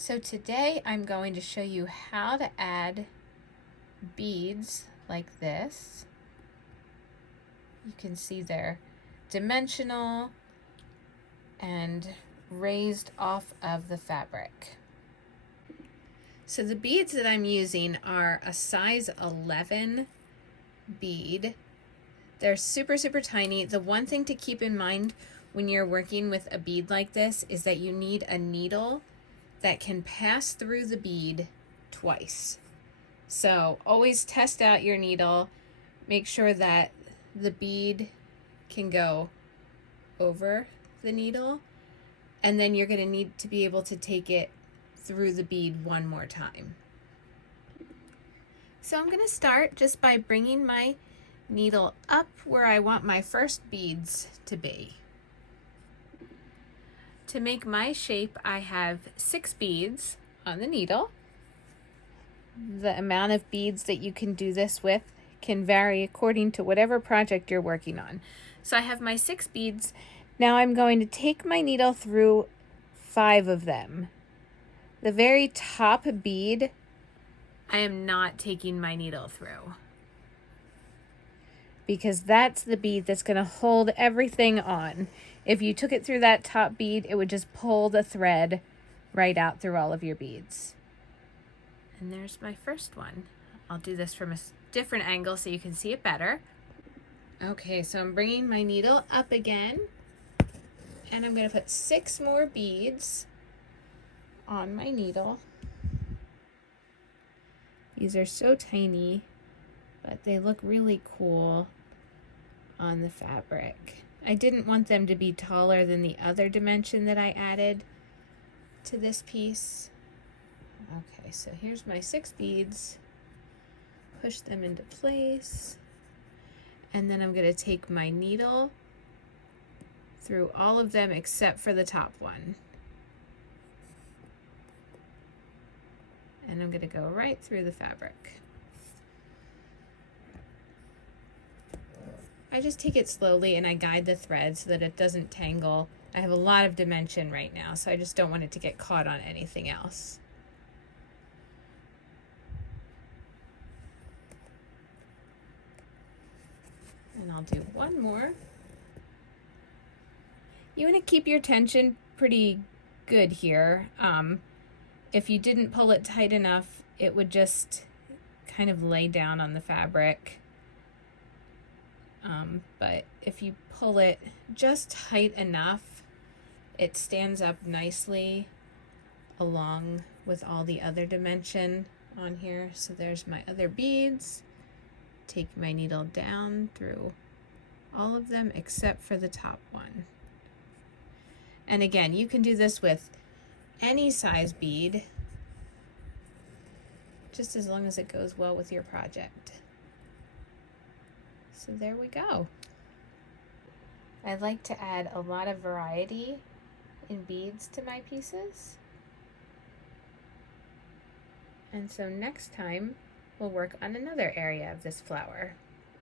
So today I'm going to show you how to add beads like this. You can see they're dimensional and raised off of the fabric. So the beads that I'm using are a size 11 bead. They're super tiny. The one thing to keep in mind when you're working with a bead like this is that you need a needle that can pass through the bead twice. So always test out your needle. Make sure that the bead can go over the needle, and then you're going to need to be able to take it through the bead one more time. So I'm going to start just by bringing my needle up where I want my first beads to be. To make my shape, I have 6 beads on the needle. The amount of beads that you can do this with can vary according to whatever project you're working on. So I have my 6 beads. Now I'm going to take my needle through 5 of them. The very top bead, I am not taking my needle through, because that's the bead that's going to hold everything on. If you took it through that top bead, it would just pull the thread right out through all of your beads. And there's my first one. I'll do this from a different angle so you can see it better. Okay, so I'm bringing my needle up again, and I'm going to put 6 more beads on my needle. These are so tiny, but they look really cool on the fabric. I didn't want them to be taller than the other dimension that I added to this piece. Okay, so here's my 6 beads. Push them into place. And then I'm going to take my needle through all of them except for the top one. And I'm going to go right through the fabric. I just take it slowly and I guide the thread so that it doesn't tangle. I have a lot of dimension right now, so I just don't want it to get caught on anything else. And I'll do one more. You want to keep your tension pretty good here. If you didn't pull it tight enough, it would just kind of lay down on the fabric. But if you pull it just tight enough, it stands up nicely along with all the other dimension on here. So there's my other beads. Take my needle down through all of them except for the top one. And again, you can do this with any size bead, just as long as it goes well with your project. So there we go. I like to add a lot of variety in beads to my pieces. And so next time we'll work on another area of this flower.